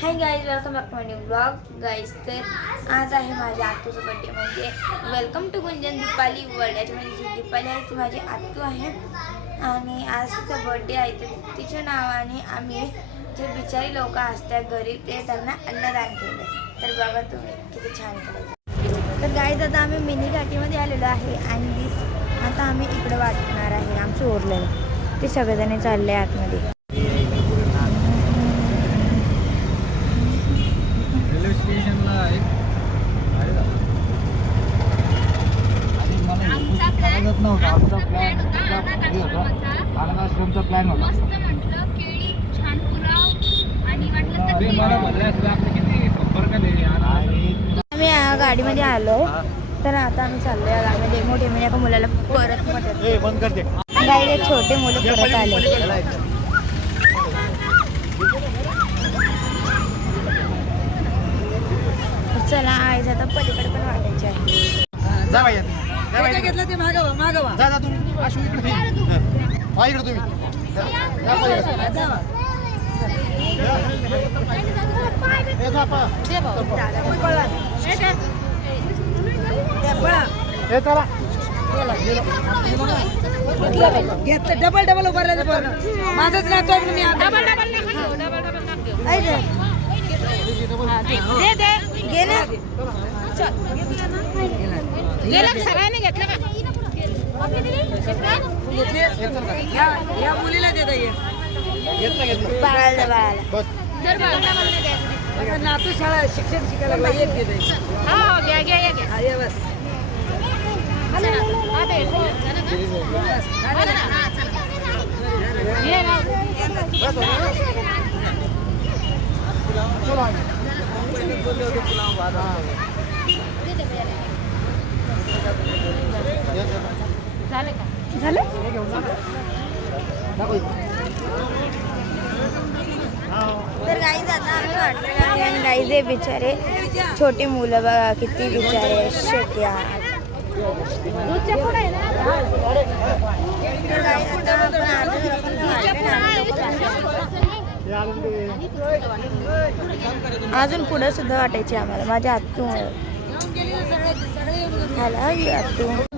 High guys, welcome back to my new blog guys. तर आज आहे माझ्या आत्तूचा बड्डे, म्हणजे welcome to Gunjan Deepali world. याच्यामध्ये जी दीपाली आहे ती माझी आत्तू आहे आणि आज तिचा बड्डे आहे. तर तिच्या नावाने आम्ही जे बिचारी लोक असतात गरीब ते त्यांना अन्नदान केलं. तर बघा तुम्ही किती छान केलं. तर गाईज आता आम्ही मिनी घाटीमध्ये आलेलो आहे आणि आता आम्ही इकडे वाटणार आहे आमचं उरलेलं. ते सगळेजण चालले आतमध्ये. आश्रमचा प्लॅन होता. मस्त म्हटलं केळी छान पुलाव आणि आम्ही गाडीमध्ये आलो. तर आता आम्ही चाललो या गाडीमध्ये. मोठे म्हणजे एका मुलाला परत म्हणतात गाडी छोटे मुलं परत आले. चला आज आता पलीकडे पण वाटायचे आहे. घेतलं ते मागवा मागवा जा जा तुम्ही आशू इकडे इकडे तुम्ही घेतलं डबल डबल उभारलं माझंच नाही मी डबल डबल सगळ्यांनी घेतलं या मुलीला देता येईल बाळाला नातू शाळा शिक्षण शिकायला एक देत बस झालं. तर गाईज आता आम्ही वाटलं आणि गाईज हे बिचारे छोटी मुलं बघा किती बिचारे शेट्या. अजून पुढे सुद्धा वाटायचे आम्हाला माझ्या आत्तूमुळे.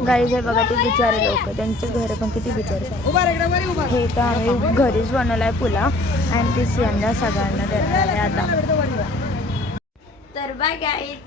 गाईज आहे बघा ते बिचारे लोक, त्यांचे घर पण किती बिचारे. हे तर आम्ही घरीच बनवलाय पुलाव आणि ती यंदा सगळ्यांना देणार आहे आता. तर बाय गाईज.